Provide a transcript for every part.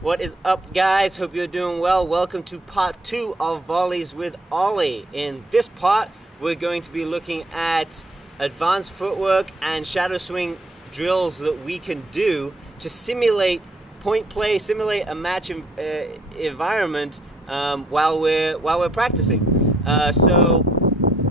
What is up, guys? Hope you're doing well. Welcome to part 2 of Volleys with Ollie. In this part, we're going to be looking at advanced footwork and shadow swing drills that we can do to simulate point play, simulate a match environment while we're practicing. So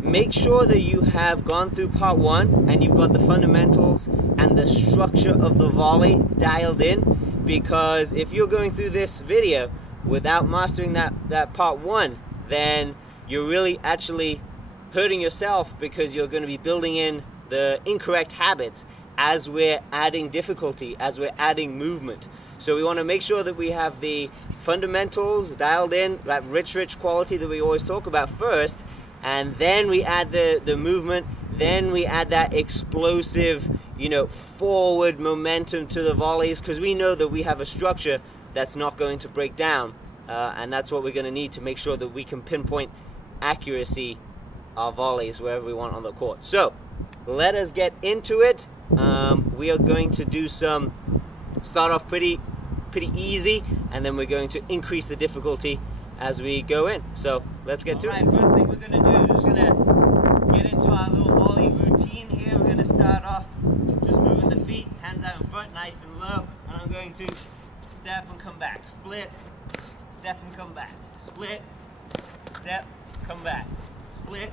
make sure that you have gone through part 1 and you've got the fundamentals and the structure of the volley dialed in, because if you're going through this video without mastering that part 1, then you're really actually hurting yourself, because you're going to be building in the incorrect habits as we're adding difficulty, as we're adding movement. So we want to make sure that we have the fundamentals dialed in, that rich quality that we always talk about first, and then we add the movement, then we add that explosive, forward momentum to the volleys, because we know that we have a structure that's not going to break down, and that's what we're going to need to make sure that we can pinpoint accuracy our volleys wherever we want on the court. So let us get into it. We are going to start off pretty easy, and then we're going to increase the difficulty as we go in. So let's get to it. First thing we're going to do is just going to get into our little volley routine here. We're going to start off just moving the feet, hands out in front, nice and low, and I'm going to step and come back, split, step and come back, split, step, come back, split,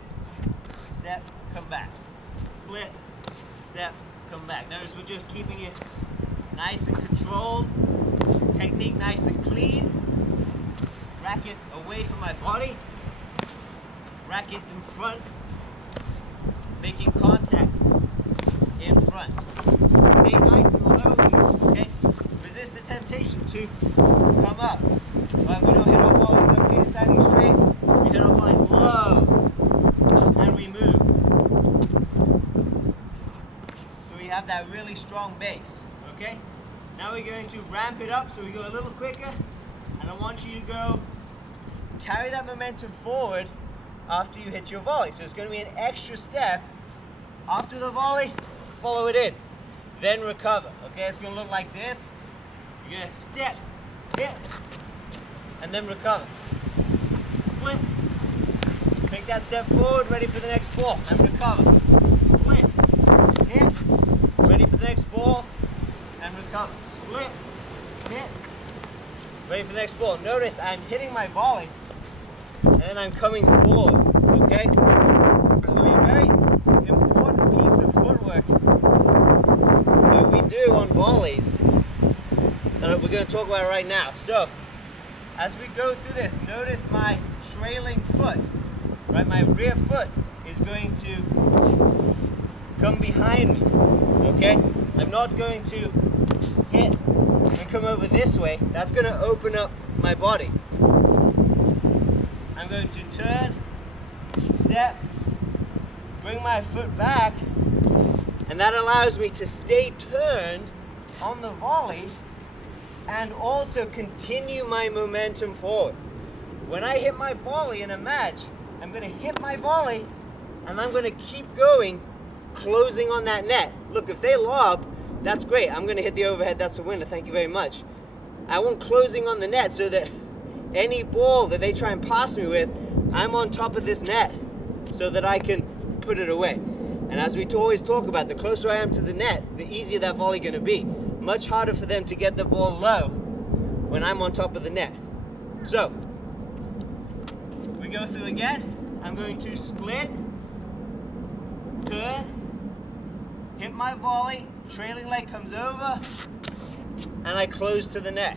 step, come back, split, step, come back. Notice we're just keeping it nice and controlled, technique nice and clean, racket away from my body, racket in front, making contact in front. Stay nice and low, okay? Resist the temptation to come up. But we don't hit our volleys up here standing straight, we hit our volley low, and we move. So we have that really strong base, okay? Now we're going to ramp it up, so we go a little quicker, and I want you to carry that momentum forward after you hit your volley. So it's going to be an extra step after the volley, follow it in, then recover. Okay, it's going to look like this. You're going to step, hit, and then recover. Split, take that step forward, ready for the next ball, and recover. Split, hit, ready for the next ball, and recover. Split, hit, ready for the next ball. Notice I'm hitting my volley and then I'm coming forward, okay? It's going to be a very important piece of footwork that we do on volleys that we're going to talk about right now. So, as we go through this, notice my trailing foot, right? My rear foot is going to come behind me, okay? I'm not going to hit and come over this way. That's going to open up my body. I'm going to turn, step, bring my foot back, and that allows me to stay turned on the volley and also continue my momentum forward. When I hit my volley in a match, I'm going to hit my volley and I'm going to keep going, closing on that net. Look, if they lob, that's great. I'm going to hit the overhead. That's a winner. Thank you very much. I want closing on the net so that any ball that they try and pass me with, I'm on top of this net so that I can put it away. And as we always talk about, the closer I am to the net, the easier that volley going to be. Much harder for them to get the ball low when I'm on top of the net. So, we go through again. I'm going to split, turn, hit my volley, trailing leg comes over, and I close to the net.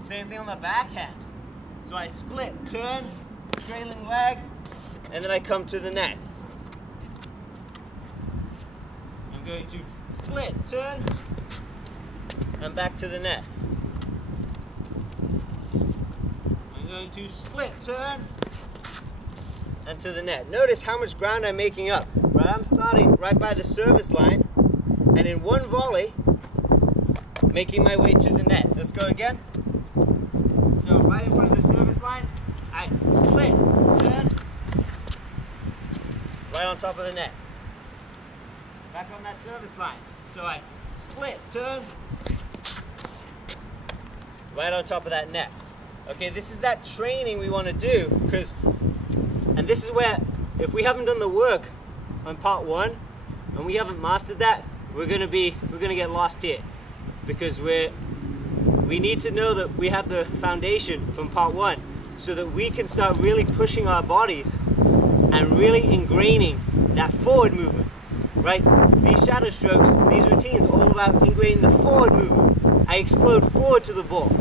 Same thing on the backhand. So I split, turn, trailing leg, and then I come to the net. I'm going to split, turn, and back to the net. I'm going to split, turn, and to the net. Notice how much ground I'm making up. Right, I'm starting right by the service line, and in one volley, making my way to the net. Let's go again. So right in front of the service line, I split, turn, right on top of the net. Back on that service line. So I split, turn, right on top of that net. Okay, this is that training we want to do, and this is where, if we haven't done the work on part 1 and we haven't mastered that, we're gonna get lost here, because we need to know that we have the foundation from part 1 so that we can start really pushing our bodies and really ingraining that forward movement, right? These shadow strokes, these routines are all about ingraining the forward movement. I explode forward to the ball.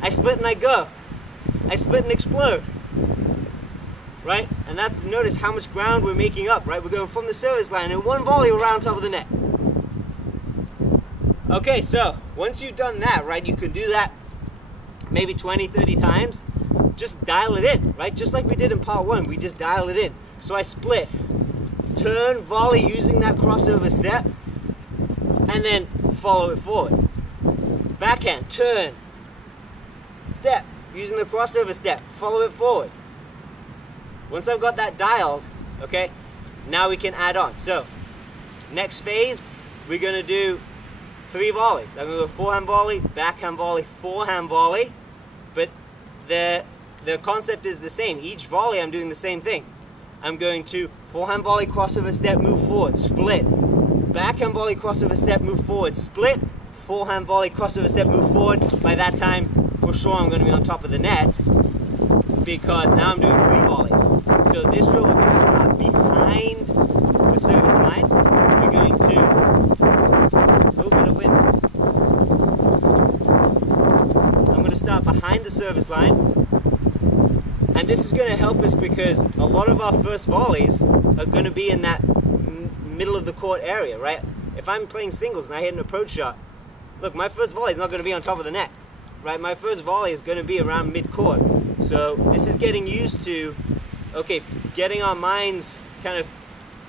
I split and I go. I split and explode, right? And that's, notice how much ground we're making up, right? We're going from the service line and one volley around top of the net. Okay, so once you've done that, right, you can do that maybe 20, 30 times. Just dial it in, right? Just like we did in part 1, we just dial it in. So I split, turn, volley using that crossover step, and then follow it forward. Backhand, turn, step, using the crossover step, follow it forward. Once I've got that dialed, okay, now we can add on. So, next phase, we're gonna do 3 volleys. I'm gonna go forehand volley, backhand volley, forehand volley, but the concept is the same. Each volley I'm doing the same thing. I'm going to forehand volley, crossover step, move forward, split. Backhand volley, crossover step, move forward, split. Forehand volley, crossover step, move forward. By that time, for sure I'm gonna be on top of the net, because now I'm doing 3 volleys. So this drill, we're gonna start behind the service line. We're going to, oh, bit of wind. I'm gonna start behind the service line. And this is going to help us because a lot of our first volleys are going to be in that middle of the court area, right? If I'm playing singles and I hit an approach shot, look, my first volley is not going to be on top of the net, right? My first volley is going to be around mid-court. So this is getting used to, okay, getting our minds kind of,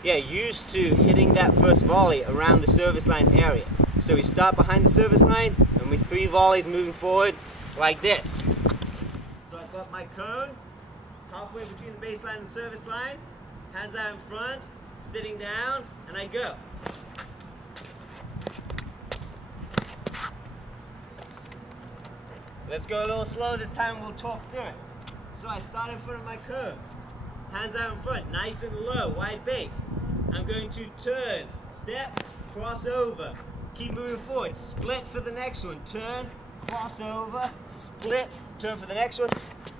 used to hitting that first volley around the service line area. So we start behind the service line and we 3 volleys moving forward like this. So I've got my cone halfway between the baseline and the service line, hands out in front, sitting down, and I go. Let's go a little slow this time, we'll talk through it. So I start in front of my cone, hands out in front, nice and low, wide base. I'm going to turn, step, cross over, keep moving forward, split for the next one, turn, cross over, split, turn for the next one,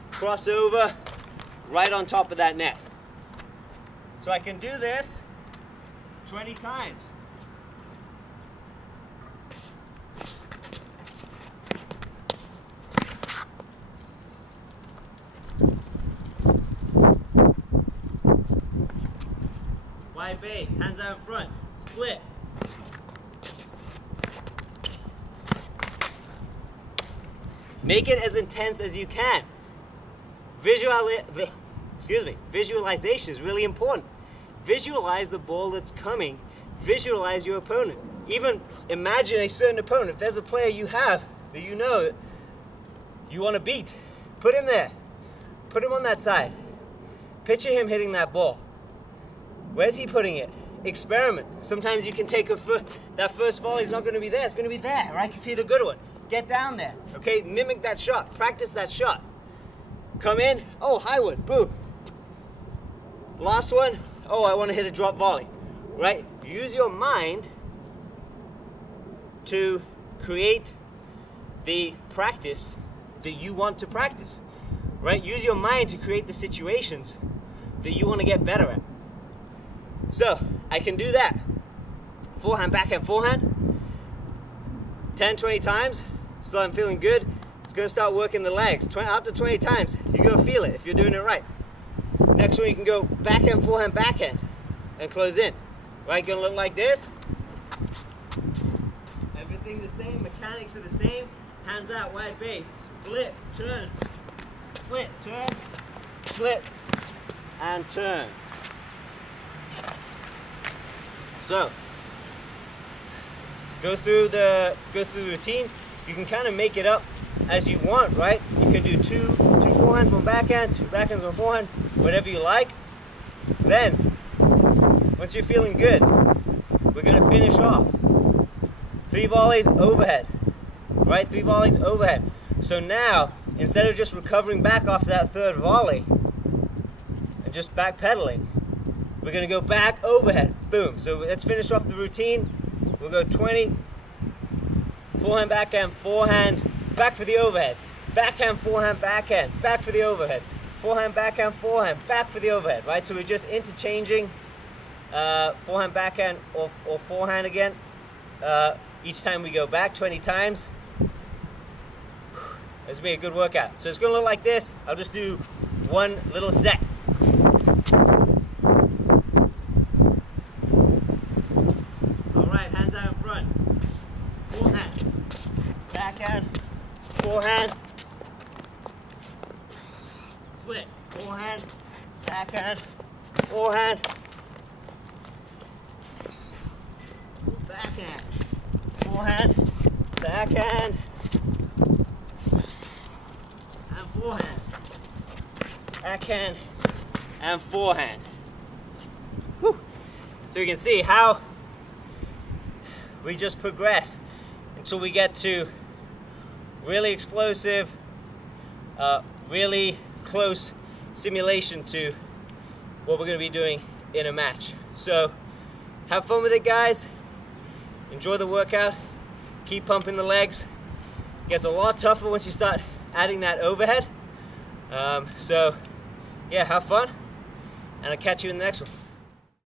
cross over, right on top of that net. So I can do this 20 times. Wide base, hands out in front, split. Make it as intense as you can. Visualization is really important. Visualize the ball that's coming. Visualize your opponent. Even imagine a certain opponent. If there's a player you have that you know that you want to beat, put him there. Put him on that side. Picture him hitting that ball. Where's he putting it? Experiment. Sometimes you can take that first volley is not going to be there. It's going to be there, right? Because he hit a good one. Get down there, okay? Mimic that shot. Practice that shot. Come in. Oh, highwood. Boom. Last one. Oh, I want to hit a drop volley, right? Use your mind to create the practice that you want to practice, right? Use your mind to create the situations that you want to get better at. So, I can do that. Forehand, backhand, forehand. 10, 20 times. So I'm feeling good. It's going to start working the legs. After 20 times, you're going to feel it if you're doing it right. Next one, you can go backhand, forehand, backhand, and close in. Right, going to look like this. Everything's the same, mechanics are the same. Hands out, wide base, split, turn, split, turn, split, and turn. So, go through the routine. You can kind of make it up as you want, right? You can do two forehands, one backhand, 2 backhands, 1 forehand, whatever you like. Then, once you're feeling good, we're going to finish off. 3 volleys overhead, right? 3 volleys overhead. So now, instead of just recovering back after that third volley and just back pedaling, we're gonna go back overhead, boom. So let's finish off the routine. We'll go 20, forehand, back for the overhead, backhand, forehand, backhand, back for the overhead, forehand, backhand, back for the overhead, right? So we're just interchanging forehand, backhand, or forehand again. Each time we go back 20 times. This will be a good workout. So it's gonna look like this. I'll just do one little set. All right, hands out in front. Forehand, backhand, forehand, split, forehand, backhand, forehand, backhand, forehand, backhand, and forehand, backhand, and forehand. Whew. So you can see how we just progress until we get to really explosive, really close simulation to what we're going to be doing in a match. So have fun with it, guys. Enjoy the workout. Keep pumping the legs. It gets a lot tougher once you start adding that overhead. So yeah, have fun, and I'll catch you in the next one.